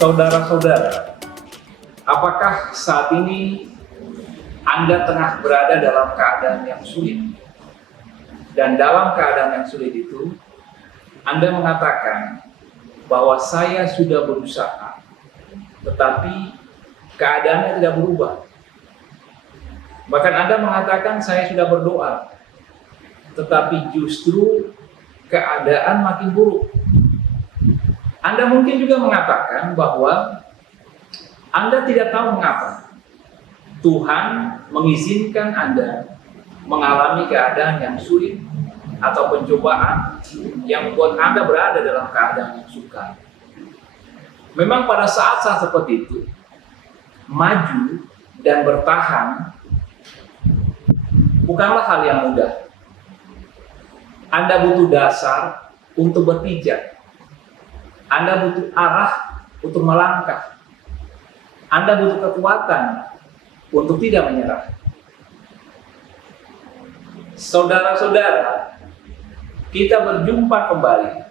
Saudara-saudara, apakah saat ini Anda tengah berada dalam keadaan yang sulit? Dan dalam keadaan yang sulit itu, Anda mengatakan bahwa saya sudah berusaha, tetapi keadaannya tidak berubah. Bahkan Anda mengatakan saya sudah berdoa, tetapi justru keadaan makin buruk. Anda mungkin juga mengatakan bahwa Anda tidak tahu mengapa Tuhan mengizinkan Anda mengalami keadaan yang sulit atau pencobaan yang membuat Anda berada dalam keadaan yang sukar. Memang pada saat-saat seperti itu, maju dan bertahan bukanlah hal yang mudah. Anda butuh dasar untuk berpijak. Anda butuh arah untuk melangkah. Anda butuh kekuatan untuk tidak menyerah. Saudara-saudara, kita berjumpa kembali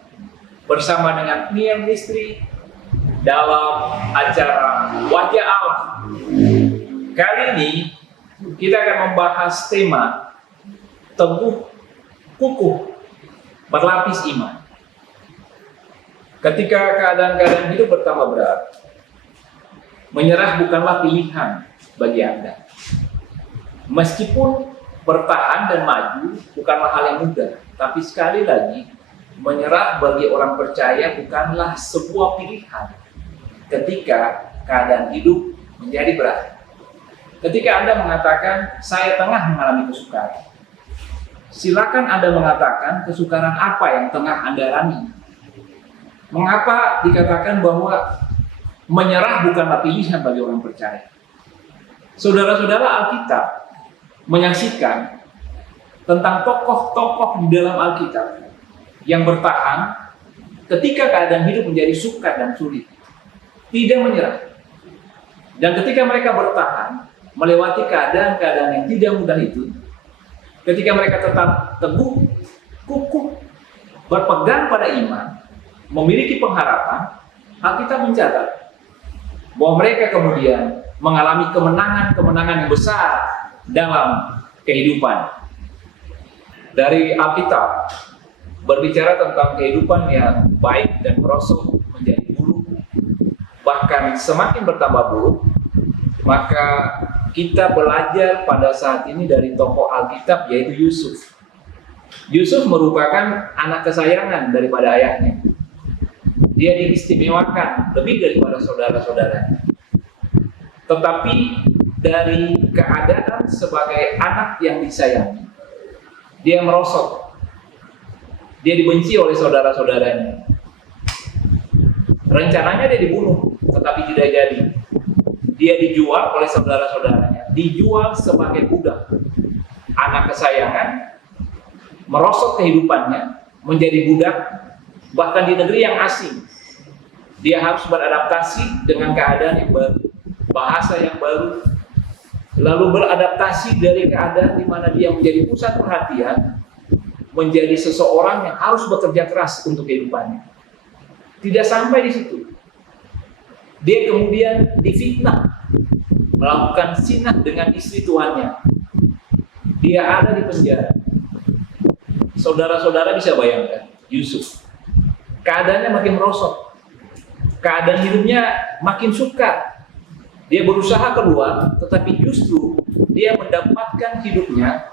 bersama dengan Nia Mistry dalam acara Wajah Allah. Kali ini kita akan membahas tema teguh, kukuh, berlapis iman. Ketika keadaan-keadaan hidup bertambah berat, menyerah bukanlah pilihan bagi Anda. Meskipun bertahan dan maju bukanlah hal yang mudah, tapi sekali lagi, menyerah bagi orang percaya bukanlah sebuah pilihan ketika keadaan hidup menjadi berat. Ketika Anda mengatakan, saya tengah mengalami kesukaran, silakan Anda mengatakan kesukaran apa yang tengah Anda alami. Mengapa dikatakan bahwa menyerah bukanlah pilihan bagi orang percaya? Saudara-saudara, Alkitab menyaksikan tentang tokoh-tokoh di dalam Alkitab yang bertahan ketika keadaan hidup menjadi sukar dan sulit, tidak menyerah. Dan ketika mereka bertahan melewati keadaan-keadaan yang tidak mudah itu, ketika mereka tetap teguh, kukuh, berpegang pada iman, memiliki pengharapan, Alkitab mencatat bahwa mereka kemudian mengalami kemenangan-kemenangan yang besar dalam kehidupan. Dari Alkitab berbicara tentang kehidupan yang baik dan merosot menjadi buruk, bahkan semakin bertambah buruk, maka kita belajar pada saat ini dari tokoh Alkitab yaitu Yusuf. Yusuf merupakan anak kesayangan daripada ayahnya. Dia diistimewakan lebih daripada saudara-saudaranya. Tetapi dari keadaan sebagai anak yang disayangi, dia merosot. Dia dibenci oleh saudara-saudaranya. Rencananya dia dibunuh, tetapi tidak jadi. Dia dijual oleh saudara-saudaranya. Dijual sebagai budak. Anak kesayangan, merosot kehidupannya, menjadi budak, bahkan di negeri yang asing. Dia harus beradaptasi dengan keadaan yang baru, bahasa yang baru, lalu beradaptasi dari keadaan di mana dia menjadi pusat perhatian, menjadi seseorang yang harus bekerja keras untuk kehidupannya. Tidak sampai di situ, dia kemudian difitnah, melakukan zina dengan istri tuannya. Dia ada di penjara. Saudara-saudara bisa bayangkan, Yusuf, keadaannya makin merosot. Keadaan hidupnya makin sukar. Dia berusaha keluar, tetapi justru dia mendapatkan hidupnya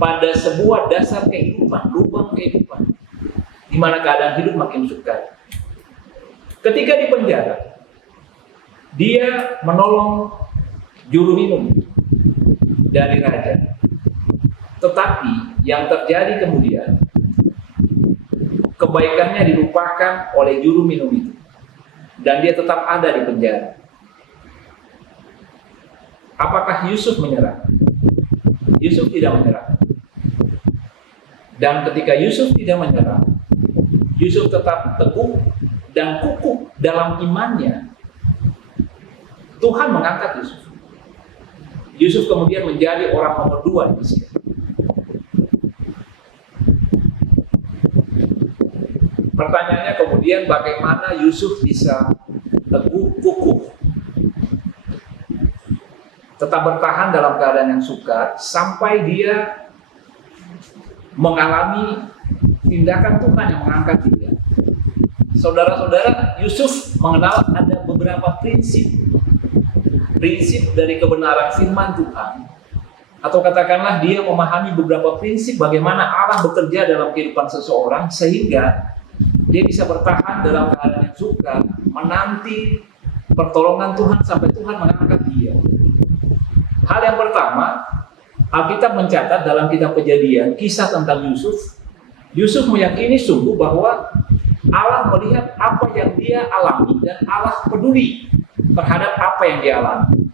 pada sebuah dasar kehidupan, lubang kehidupan, di mana keadaan hidup makin sukar. Ketika di penjara, dia menolong juru minum dari raja. Tetapi yang terjadi kemudian, kebaikannya dilupakan oleh juru minum itu. Dan dia tetap ada di penjara. Apakah Yusuf menyerah? Yusuf tidak menyerah. Dan ketika Yusuf tidak menyerah, Yusuf tetap teguh dan kukuh dalam imannya. Tuhan mengangkat Yusuf. Yusuf kemudian menjadi orang nomor 2 di Mesir. Pertanyaannya kemudian bagaimana Yusuf bisa teguh, kukuh, tetap bertahan dalam keadaan yang sukar sampai dia mengalami tindakan Tuhan yang mengangkat dia. Saudara-saudara, Yusuf mengenal ada beberapa prinsip dari kebenaran firman Tuhan, atau katakanlah dia memahami beberapa prinsip bagaimana Allah bekerja dalam kehidupan seseorang sehingga dia bisa bertahan dalam keadaan yang sukar, menanti pertolongan Tuhan sampai Tuhan mengangkat dia. Hal yang pertama, Alkitab mencatat dalam kitab Kejadian kisah tentang Yusuf. Yusuf meyakini sungguh bahwa Allah melihat apa yang dia alami dan Allah peduli terhadap apa yang dia alami.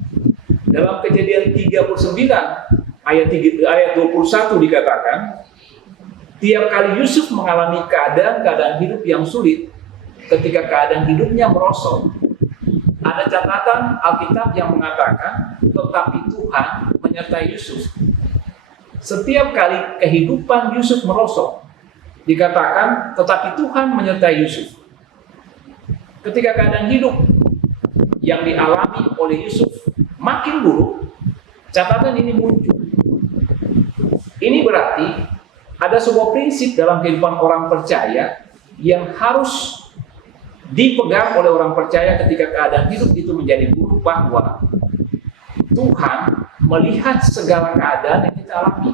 Dalam Kejadian 39 ayat 21 dikatakan, tiap kali Yusuf mengalami keadaan hidup yang sulit, ketika keadaan hidupnya merosot, ada catatan Alkitab yang mengatakan, tetapi Tuhan menyertai Yusuf. Setiap kali kehidupan Yusuf merosot, dikatakan, tetapi Tuhan menyertai Yusuf. Ketika keadaan hidup yang dialami oleh Yusuf makin buruk, catatan ini muncul. Ini berarti ada sebuah prinsip dalam kehidupan orang percaya yang harus dipegang oleh orang percaya ketika keadaan hidup itu menjadi buruk, bahwa Tuhan melihat segala keadaan yang kita alami.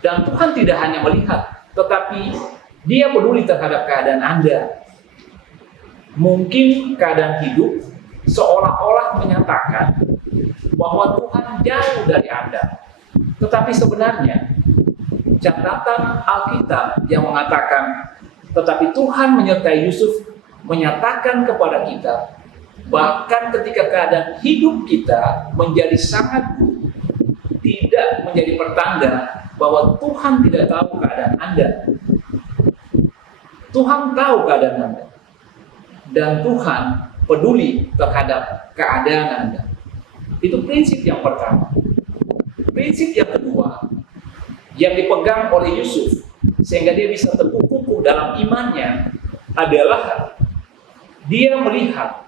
Dan Tuhan tidak hanya melihat, tetapi Dia peduli terhadap keadaan Anda. Mungkin keadaan hidup seolah-olah menyatakan bahwa Tuhan jauh dari Anda. Tetapi sebenarnya catatan Alkitab yang mengatakan tetapi Tuhan menyertai Yusuf menyatakan kepada kita, bahkan ketika keadaan hidup kita menjadi sangat buruk, tidak menjadi pertanda bahwa Tuhan tidak tahu keadaan Anda. Tuhan tahu keadaan Anda. Dan Tuhan peduli terhadap keadaan Anda. Itu prinsip yang pertama. Prinsip yang kedua yang dipegang oleh Yusuf sehingga dia bisa teguh kukuh dalam imannya adalah dia melihat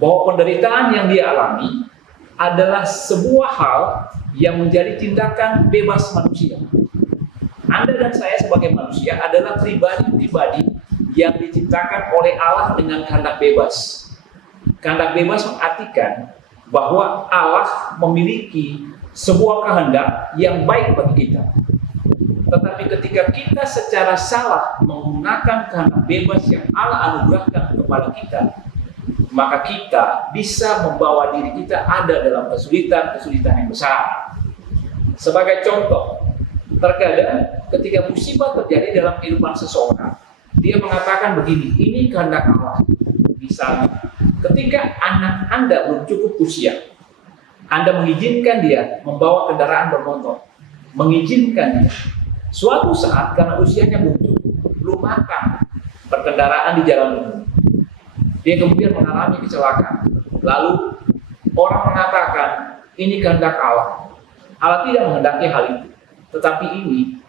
bahwa penderitaan yang dia alami adalah sebuah hal yang menjadi tindakan bebas manusia. Anda dan saya sebagai manusia adalah pribadi-pribadi yang diciptakan oleh Allah dengan kehendak bebas. Kehendak bebas mengartikan bahwa Allah memiliki sebuah kehendak yang baik bagi kita. Tetapi ketika kita secara salah menggunakan kehendak bebas yang Allah anugerahkan kepada kita, maka kita bisa membawa diri kita ada dalam kesulitan-kesulitan yang besar. Sebagai contoh, terkadang ketika musibah terjadi dalam kehidupan seseorang, dia mengatakan begini, ini kehendak Allah. Misalnya, ketika anak Anda belum cukup usia, Anda mengizinkan dia membawa kendaraan bermotor, mengizinkan dia. Suatu saat karena usianya belum matang berkendaraan di jalan umum, dia kemudian mengalami kecelakaan. Lalu orang mengatakan ini kehendak Allah. Allah tidak menghendaki hal itu, tetapi ini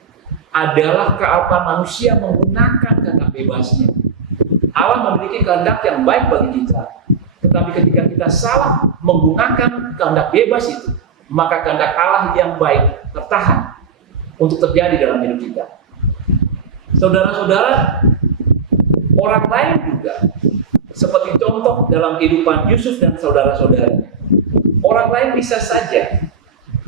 adalah kealpaan manusia menggunakan kehendak bebasnya. Allah memiliki kehendak yang baik bagi kita, tetapi ketika kita salah menggunakan kehendak bebas itu, maka kehendak Allah yang baik tertahan untuk terjadi dalam hidup kita. Saudara-saudara, orang lain juga seperti contoh dalam kehidupan Yusuf dan saudara-saudaranya. Orang lain bisa saja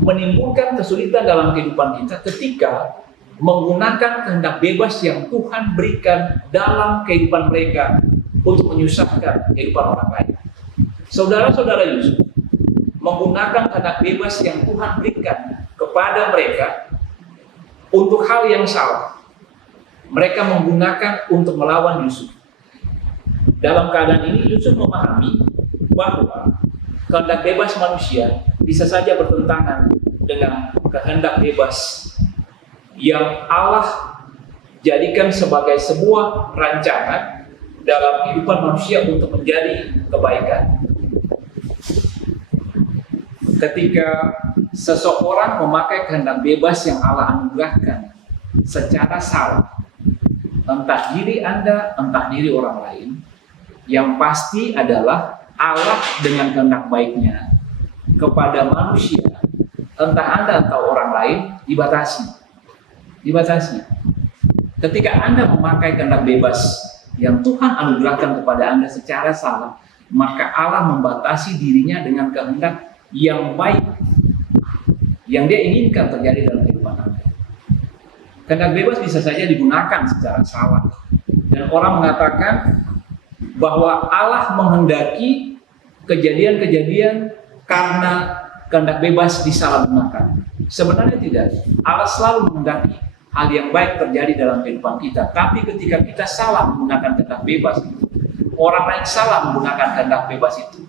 menimbulkan kesulitan dalam kehidupan kita ketika menggunakan kehendak bebas yang Tuhan berikan dalam kehidupan mereka untuk menyusahkan kehidupan orang lain. Saudara-saudara Yusuf menggunakan kehendak bebas yang Tuhan berikan kepada mereka untuk hal yang salah. Mereka menggunakan untuk melawan Yusuf. Dalam keadaan ini Yusuf memahami bahwa kehendak bebas manusia bisa saja bertentangan dengan kehendak bebas yang Allah jadikan sebagai sebuah rancangan dalam kehidupan manusia untuk menjadi kebaikan. Ketika seseorang memakai kehendak bebas yang Allah anugerahkan secara salah, entah diri Anda, entah diri orang lain, Yang pasti adalah Allah dengan kehendak baiknya kepada manusia, entah Anda atau orang lain, dibatasi. Ketika Anda memakai kehendak bebas yang Tuhan anugerahkan kepada Anda secara salah, maka Allah membatasi dirinya dengan kehendak yang baik yang Dia inginkan terjadi dalam kehidupan Anda. Kehendak bebas bisa saja digunakan secara salah, dan orang mengatakan bahwa Allah menghendaki kejadian-kejadian karena kehendak bebas disalahgunakan. Sebenarnya tidak. Allah selalu menghendaki hal yang baik terjadi dalam kehidupan kita. Tapi ketika kita salah menggunakan kehendak bebas itu, orang lain salah menggunakan kehendak bebas itu.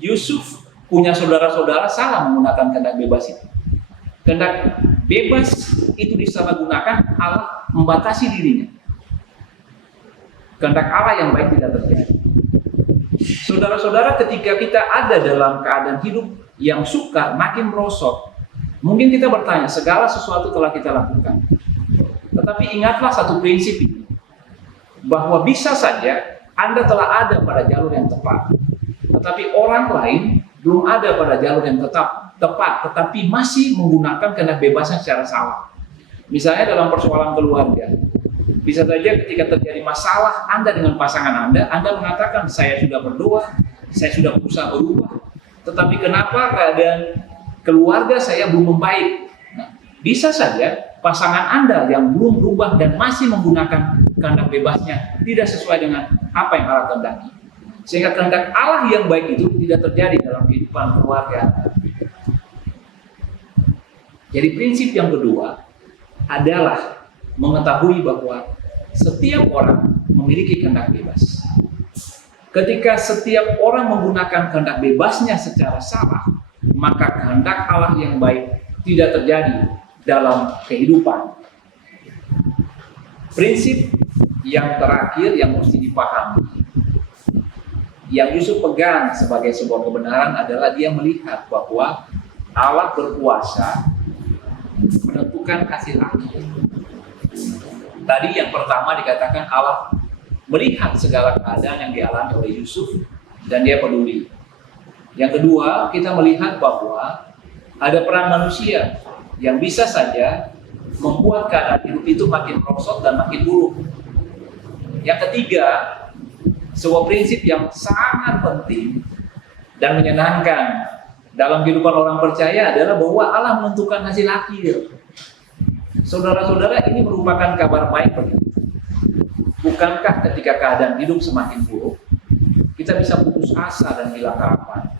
Yusuf punya saudara-saudara salah menggunakan kehendak bebas itu. Kehendak bebas itu disalahgunakan, Allah membatasi dirinya. Kehendak Allah yang baik tidak terjadi. Saudara-saudara, ketika kita ada dalam keadaan hidup yang sukar, makin merosot, mungkin kita bertanya, segala sesuatu telah kita lakukan. Tetapi ingatlah satu prinsip ini, bahwa bisa saja Anda telah ada pada jalur yang tepat, tetapi orang lain belum ada pada jalur yang tepat, tetapi masih menggunakan kehendak bebasnya secara salah. Misalnya dalam persoalan keluarga, bisa saja ketika terjadi masalah Anda dengan pasangan Anda mengatakan, saya sudah berdoa, saya sudah berusaha berubah, tetapi kenapa keadaan keluarga saya belum membaik? Nah, bisa saja pasangan Anda yang belum berubah dan masih menggunakan kehendak bebasnya tidak sesuai dengan apa yang Allah kehendaki. Sehingga kehendak Allah yang baik itu tidak terjadi dalam kehidupan keluarga Anda. Jadi prinsip yang kedua adalah mengetahui bahwa setiap orang memiliki kehendak bebas. Ketika setiap orang menggunakan kehendak bebasnya secara salah, maka kehendak Allah yang baik tidak terjadi dalam kehidupan. Prinsip yang terakhir yang mesti dipahami, yang Yusuf pegang sebagai sebuah kebenaran adalah dia melihat bahwa Allah berkuasa menentukan hasil akhir. Tadi yang pertama dikatakan Allah melihat segala keadaan yang dialami oleh Yusuf dan dia peduli. Yang kedua, kita melihat bahwa ada peran manusia yang bisa saja membuat keadaan hidup itu makin merosot dan makin buruk. Yang ketiga, sebuah prinsip yang sangat penting dan menyenangkan dalam kehidupan orang percaya adalah bahwa Allah menentukan hasil akhir. Saudara-saudara, ini merupakan kabar baik bagi kita. Bukankah ketika keadaan hidup semakin buruk, kita bisa putus asa dan hilang harapan?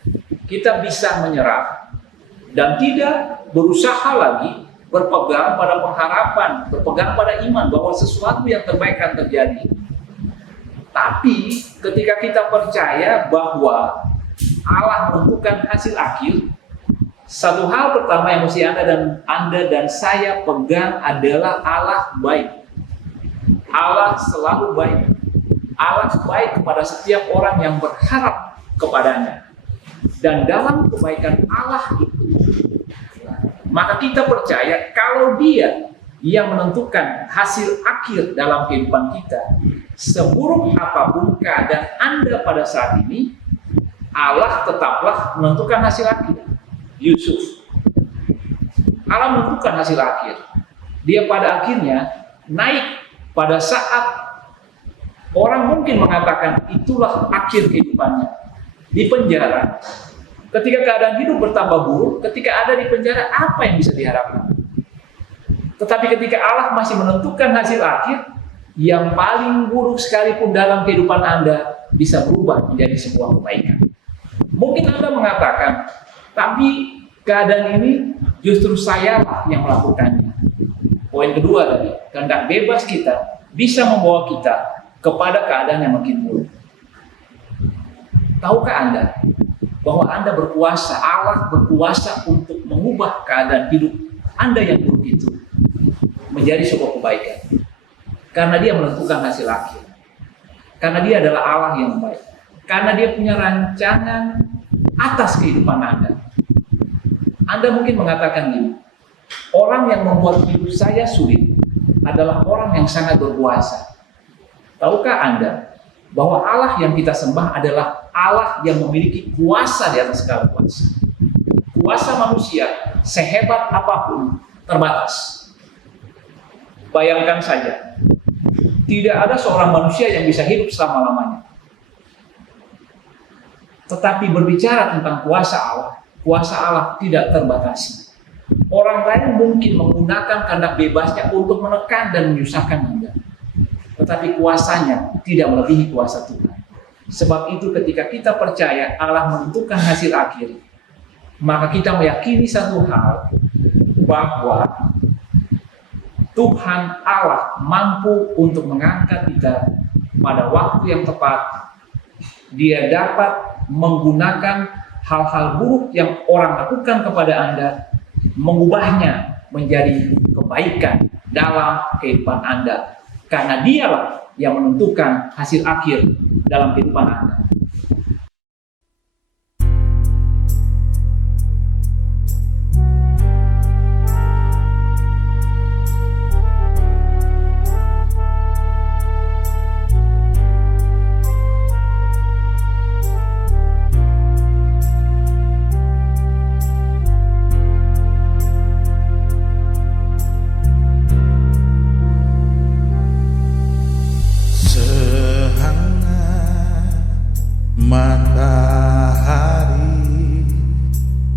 Kita bisa menyerah dan tidak berusaha lagi berpegang pada pengharapan, berpegang pada iman bahwa sesuatu yang terbaik akan terjadi. Tapi ketika kita percaya bahwa Allah menentukan hasil akhir, satu hal pertama yang mesti Anda dan saya pegang adalah Allah baik. Allah selalu baik. Allah baik kepada setiap orang yang berharap kepadanya. Dan dalam kebaikan Allah itu, maka kita percaya kalau Dia yang menentukan hasil akhir dalam kehidupan kita, seburuk apapun keadaan Anda pada saat ini, Allah tetaplah menentukan hasil akhir. Yusuf, Allah menentukan hasil akhir. Dia pada akhirnya naik pada saat orang mungkin mengatakan itulah akhir kehidupannya, di penjara. Ketika keadaan hidup bertambah buruk, ketika ada di penjara, apa yang bisa diharapkan? Tetapi ketika Allah masih menentukan hasil akhir, yang paling buruk sekalipun dalam kehidupan Anda bisa berubah menjadi sebuah kebaikan. Mungkin Anda mengatakan, tapi keadaan ini justru sayalah yang melakukannya. Poin kedua tadi, kehendak bebas kita bisa membawa kita kepada keadaan yang makin buruk. Tahukah Anda bahwa Anda berkuasa, Allah berkuasa untuk mengubah keadaan hidup Anda yang buruk itu menjadi sebuah kebaikan. Karena Dia menentukan hasil akhir. Karena Dia adalah Allah yang baik. Karena Dia punya rancangan atas kehidupan Anda. Anda mungkin mengatakan gini, orang yang membuat hidup saya sulit adalah orang yang sangat berkuasa. Tahukah Anda bahwa Allah yang kita sembah adalah Allah yang memiliki kuasa di atas segala kuasa. Kuasa manusia sehebat apapun terbatas. Bayangkan saja, tidak ada seorang manusia yang bisa hidup selama-lamanya. Tetapi berbicara tentang kuasa Allah tidak terbatasi. Orang lain mungkin menggunakan kehendak bebasnya untuk menekan dan menyusahkan Anda. Tetapi kuasanya tidak melebihi kuasa Tuhan. Sebab itu ketika kita percaya Allah menentukan hasil akhir, maka kita meyakini satu hal, bahwa Tuhan Allah mampu untuk mengangkat kita pada waktu yang tepat. Dia dapat menggunakan hal-hal buruk yang orang lakukan kepada Anda, mengubahnya menjadi kebaikan dalam kehidupan Anda. Karena dialah yang menentukan hasil akhir dalam kehidupan Anda. Matahari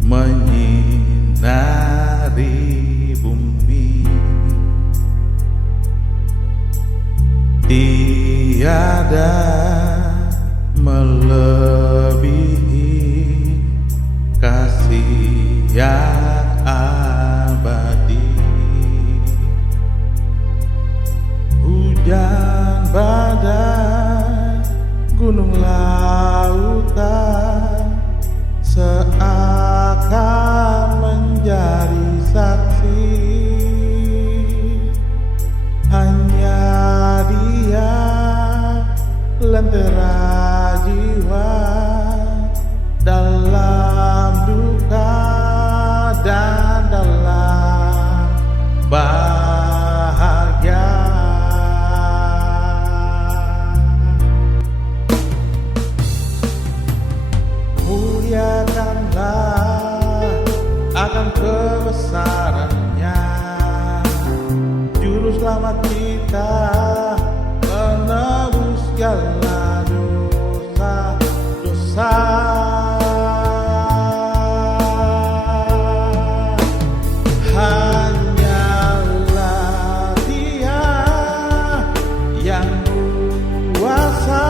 menyinari bumi, tiada melebihi kasih yang abadi. Hujan badai, gunung lautan seakan menjadi saksi. Hanya Dia lentera jiwa dalam duka dan dalam bahagia. Muliakanlah akan kebesaran-Nya, Juru Selamat kita, penebus segala dosa-dosa. Hanyalah Dia yang kuasa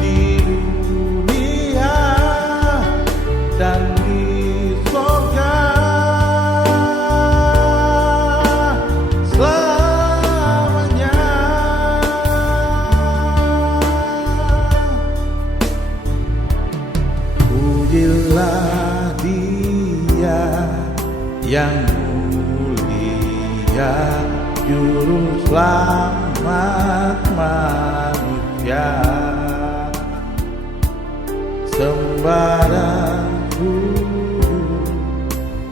di dunia dan di surga selamanya. Pujilah Dia yang mulia, Juru Selamat manusia. Sembah dan sujud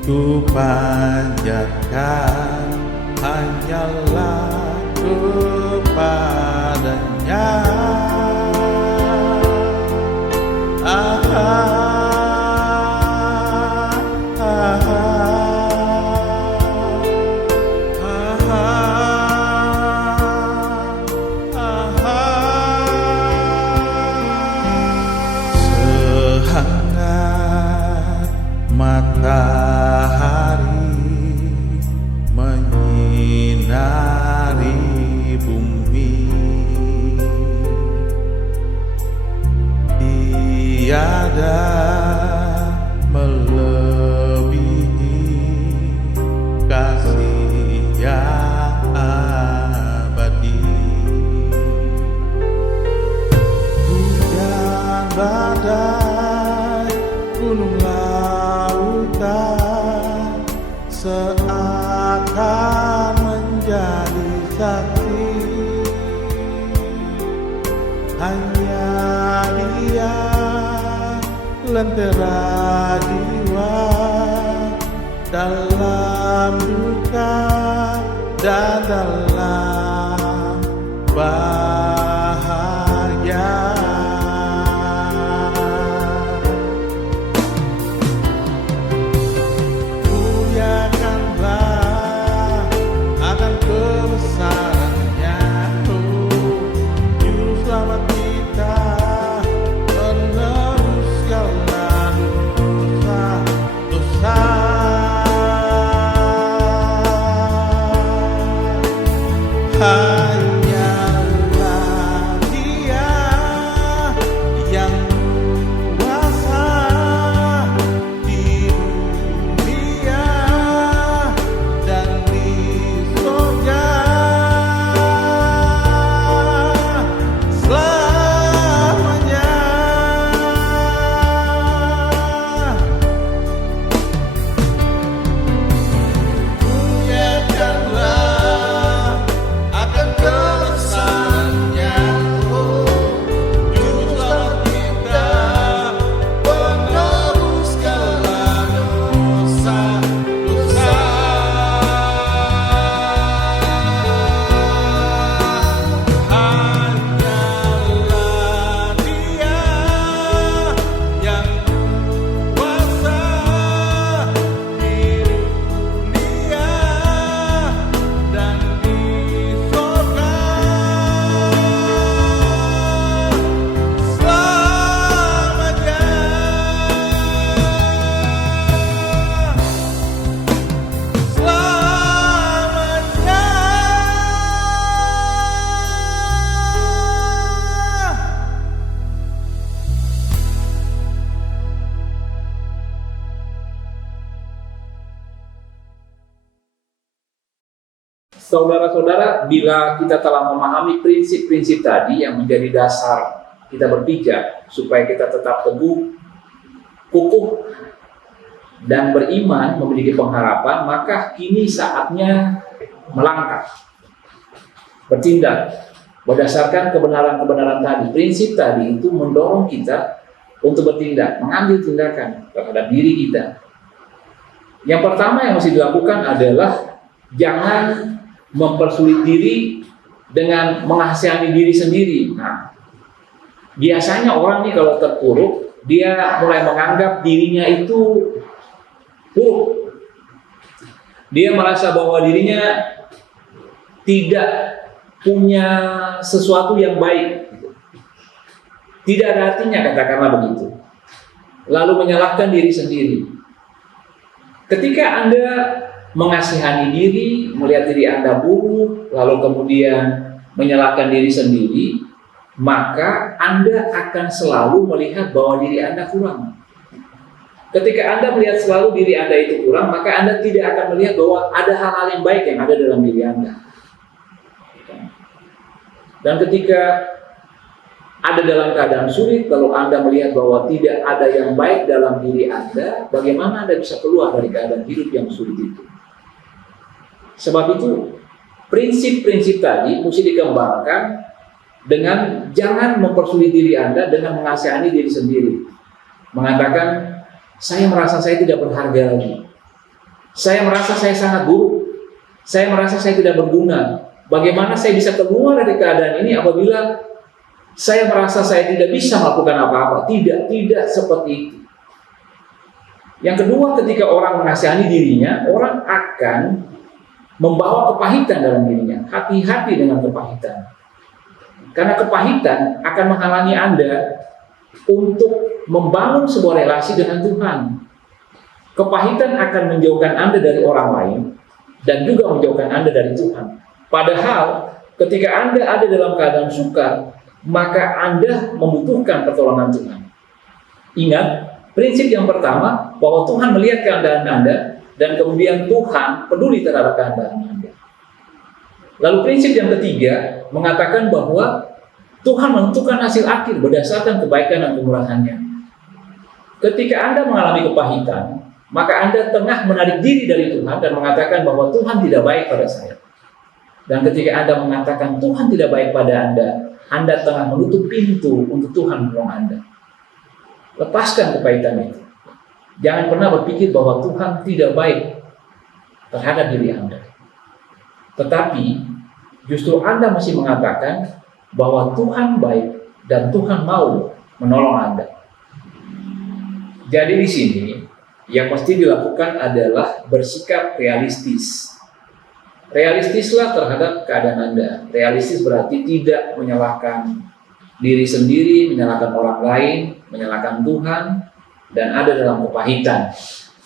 ku panjatkan hanyalah kepada-Nya. Sehangat matahari menyinari bumi, tiada melebihi kasih yang abadi. Hujan badai, gunung lautan seakan menjadi saksi. Hanya Dia lentera jiwa dalam duka dan dalam bahagia. hanyalah Dia yang kuasa di dunia dan di surga selamanya. Biarkanlah akan kesannya, Juru Selamat kita, penebus segala dosa-dosa. Hanyalah Dia yang kuasa di dunia dan di surga selamanya. Saudara-saudara, bila kita telah memahami prinsip-prinsip tadi yang menjadi dasar kita berpijak supaya kita tetap teguh, kukuh, dan beriman, memiliki pengharapan, maka kini saatnya melangkah, bertindak berdasarkan kebenaran-kebenaran tadi. Prinsip tadi itu mendorong kita untuk bertindak, mengambil tindakan terhadap diri kita. Yang pertama yang mesti dilakukan adalah jangan mempersulit diri dengan mengasihani diri sendiri. Nah, biasanya orang nih kalau terpuruk, dia mulai menganggap dirinya itu buruk. Dia merasa bahwa dirinya tidak punya sesuatu yang baik. Tidak ada artinya, katakanlah begitu. Lalu menyalahkan diri sendiri. Ketika Anda mengasihani diri, melihat diri Anda buruk, lalu kemudian menyalahkan diri sendiri, maka Anda akan selalu melihat bahwa diri Anda kurang. Ketika Anda melihat selalu diri Anda itu kurang, maka Anda tidak akan melihat bahwa ada hal-hal yang baik yang ada dalam diri Anda. Dan ketika ada dalam keadaan sulit, kalau Anda melihat bahwa tidak ada yang baik dalam diri Anda, bagaimana Anda bisa keluar dari keadaan hidup yang sulit itu? Sebab itu, prinsip-prinsip tadi mesti dikembangkan dengan jangan mempersulit diri Anda dengan mengasihani diri sendiri. Mengatakan, saya merasa saya tidak berharga lagi. Saya merasa saya sangat buruk. Saya merasa saya tidak berguna. Bagaimana saya bisa keluar dari keadaan ini apabila saya merasa saya tidak bisa melakukan apa-apa? Tidak seperti itu. Yang kedua, ketika orang mengasihani dirinya, orang akan membawa kepahitan dalam dirinya. Hati-hati dengan kepahitan. Karena kepahitan akan menghalangi Anda untuk membangun sebuah relasi dengan Tuhan. Kepahitan akan menjauhkan Anda dari orang lain dan juga menjauhkan Anda dari Tuhan. Padahal ketika Anda ada dalam keadaan sukar, maka Anda membutuhkan pertolongan Tuhan. Ingat, prinsip yang pertama bahwa Tuhan melihat keadaan Anda dan kemudian Tuhan peduli terhadap keadaan Anda. Lalu prinsip yang ketiga mengatakan bahwa Tuhan menentukan hasil akhir berdasarkan kebaikan dan kemurahan-Nya. Ketika Anda mengalami kepahitan, maka Anda tengah menarik diri dari Tuhan dan mengatakan bahwa Tuhan tidak baik pada saya. Dan ketika Anda mengatakan Tuhan tidak baik pada Anda tengah menutup pintu untuk Tuhan menolong Anda. Lepaskan kepahitan itu. Jangan pernah berpikir bahwa Tuhan tidak baik terhadap diri Anda. Tetapi justru Anda mesti mengatakan bahwa Tuhan baik dan Tuhan mau menolong Anda. Jadi di sini yang mesti dilakukan adalah bersikap realistis. Realistislah terhadap keadaan Anda. Realistis berarti tidak menyalahkan diri sendiri, menyalahkan orang lain, menyalahkan Tuhan, dan ada dalam kepahitan.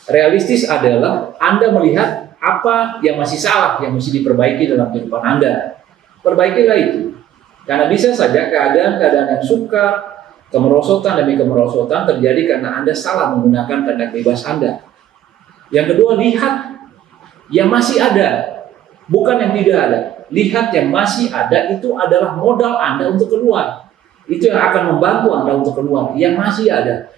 Realistis adalah Anda melihat apa yang masih salah, yang mesti diperbaiki dalam kehidupan Anda. perbaikilah itu. Karena bisa saja keadaan-keadaan yang sukar, kemerosotan demi kemerosotan terjadi karena Anda salah menggunakan kehendak bebas Anda. Yang kedua, lihat yang masih ada, bukan yang tidak ada. Lihat yang masih ada itu adalah modal Anda untuk keluar. Itu yang akan membantu Anda untuk keluar, yang masih ada.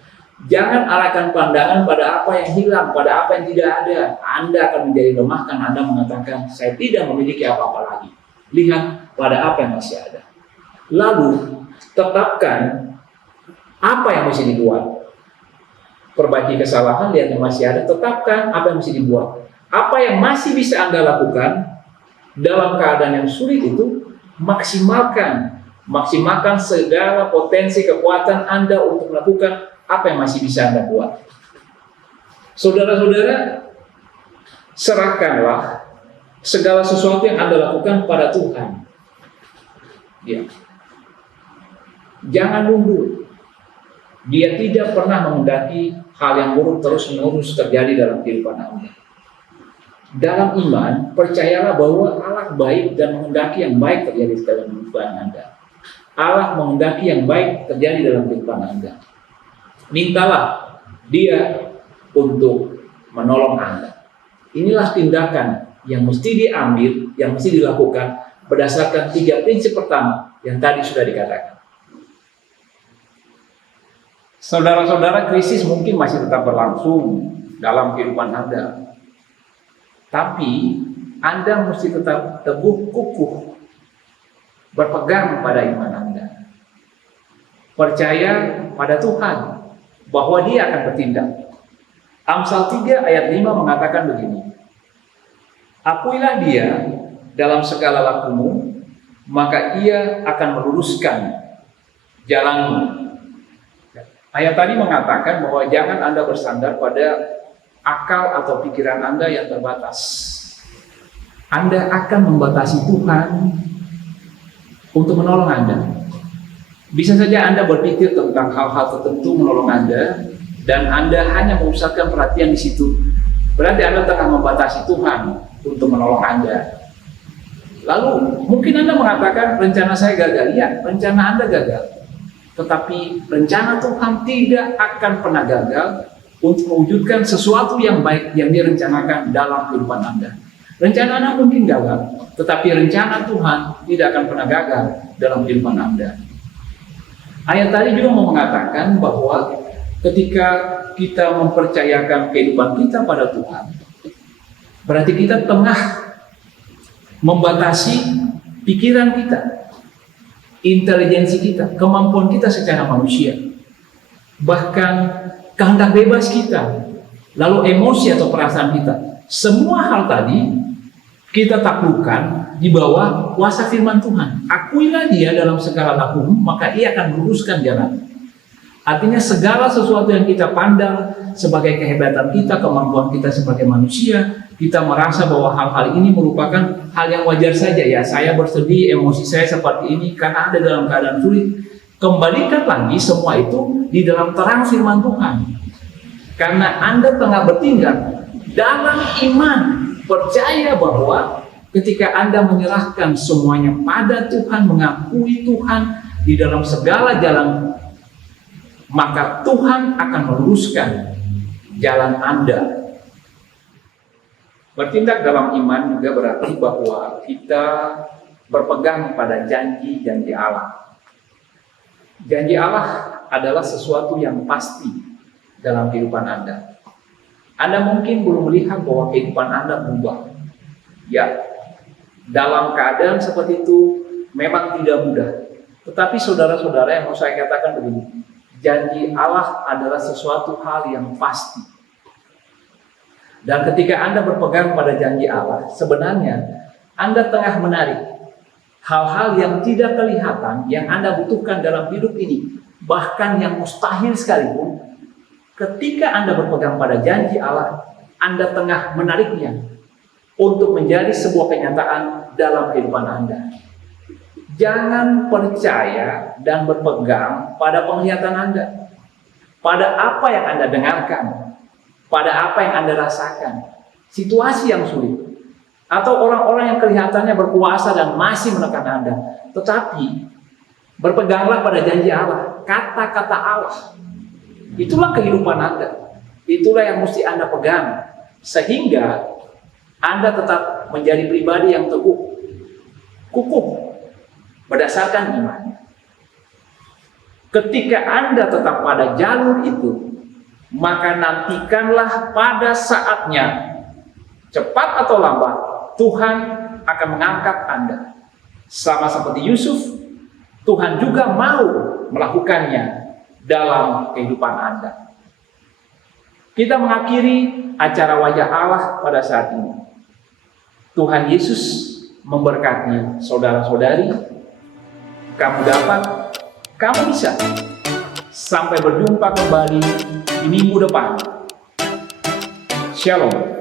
Jangan arahkan pandangan pada apa yang hilang, pada apa yang tidak ada. Anda akan menjadi lemah karena Anda mengatakan, saya tidak memiliki apa-apa lagi. Lihat pada apa yang masih ada. Lalu, tetapkan apa yang mesti dibuat. Perbaiki kesalahan, lihat yang masih ada, tetapkan apa yang mesti dibuat. Apa yang masih bisa Anda lakukan dalam keadaan yang sulit itu, maksimalkan segala potensi kekuatan Anda untuk melakukan apa yang masih bisa Anda buat. Saudara-saudara, serahkanlah segala sesuatu yang Anda lakukan pada Tuhan. Ya. Jangan mundur. Dia tidak pernah menghendaki hal yang buruk terus-menerus terjadi dalam kehidupan Anda. Dalam iman, percayalah bahwa Allah baik dan menghendaki yang baik terjadi dalam kehidupan Anda. Allah menghendaki yang baik terjadi dalam kehidupan Anda. Mintalah Dia untuk menolong Anda. Inilah tindakan yang mesti diambil, yang mesti dilakukan berdasarkan 3 prinsip pertama yang tadi sudah dikatakan. Saudara-saudara, krisis mungkin masih tetap berlangsung dalam kehidupan Anda. Tapi Anda mesti tetap teguh kukuh, berpegang pada iman Anda. Percaya pada Tuhan bahwa Dia akan bertindak. Amsal 3 ayat 5 mengatakan begini. Akuilah Dia dalam segala lakumu, maka Ia akan meluruskan jalanmu. Ayat tadi mengatakan bahwa jangan Anda bersandar pada akal atau pikiran Anda yang terbatas. Anda akan membatasi Tuhan untuk menolong Anda. Bisa saja Anda berpikir tentang hal-hal tertentu menolong Anda, dan Anda hanya memusatkan perhatian di situ. Berarti Anda tengah membatasi Tuhan untuk menolong Anda. Lalu mungkin Anda mengatakan, rencana saya gagal. Ya, rencana Anda gagal. Tetapi rencana Tuhan tidak akan pernah gagal untuk mewujudkan sesuatu yang baik yang direncanakan dalam kehidupan Anda. Rencana Anda mungkin gagal, tetapi rencana Tuhan tidak akan pernah gagal dalam kehidupan Anda. Ayat tadi juga mau mengatakan bahwa ketika kita mempercayakan kehidupan kita pada Tuhan, berarti kita tengah membatasi pikiran kita, intelijensi kita, kemampuan kita secara manusia, bahkan kehendak bebas kita, lalu emosi atau perasaan kita. Semua hal tadi kita taklukkan di bawah kuasa firman Tuhan. Akuilah Dia dalam segala lakumu, maka Ia akan meluruskan jalan. Artinya segala sesuatu yang kita pandang sebagai kehebatan kita, kemampuan kita sebagai manusia, kita merasa bahwa hal-hal ini merupakan hal yang wajar saja. Ya, saya bersedih, emosi saya seperti ini karena ada dalam keadaan sulit. Kembalikan lagi semua itu di dalam terang firman Tuhan. Karena Anda tengah bertindak dalam iman, percaya bahwa ketika Anda menyerahkan semuanya pada Tuhan, mengakui Tuhan di dalam segala jalan, maka Tuhan akan meluruskan jalan Anda. Bertindak dalam iman juga berarti bahwa kita berpegang pada janji-janji Allah. Janji Allah adalah sesuatu yang pasti dalam kehidupan Anda. Anda mungkin belum melihat bahwa kehidupan Anda berubah. Ya, dalam keadaan seperti itu memang tidak mudah. Tetapi saudara-saudara, yang mau saya katakan begini, janji Allah adalah sesuatu hal yang pasti. Dan ketika Anda berpegang pada janji Allah, sebenarnya Anda tengah menarik hal-hal yang tidak kelihatan yang Anda butuhkan dalam hidup ini, bahkan yang mustahil sekalipun. Ketika Anda berpegang pada janji Allah, Anda tengah menariknya untuk menjadi sebuah kenyataan dalam kehidupan Anda. Jangan percaya dan berpegang pada penglihatan Anda, pada apa yang Anda dengarkan, pada apa yang Anda rasakan, situasi yang sulit. atau orang-orang yang kelihatannya berkuasa dan masih menekan Anda. Tetapi berpeganglah pada janji Allah, kata-kata Allah. Itulah kehidupan Anda. Itulah yang mesti Anda pegang, sehingga Anda tetap menjadi pribadi yang teguh, kukuh, berdasarkan iman. Ketika Anda tetap pada jalur itu, maka nantikanlah pada saatnya, cepat atau lambat, Tuhan akan mengangkat Anda. Sama seperti Yusuf, Tuhan juga mau melakukannya dalam kehidupan Anda. Kita mengakhiri acara Wajah Allah pada saat ini. Tuhan Yesus memberkati saudara-saudari. Kamu dapat, kamu bisa. Sampai berjumpa kembali di minggu depan. Shalom.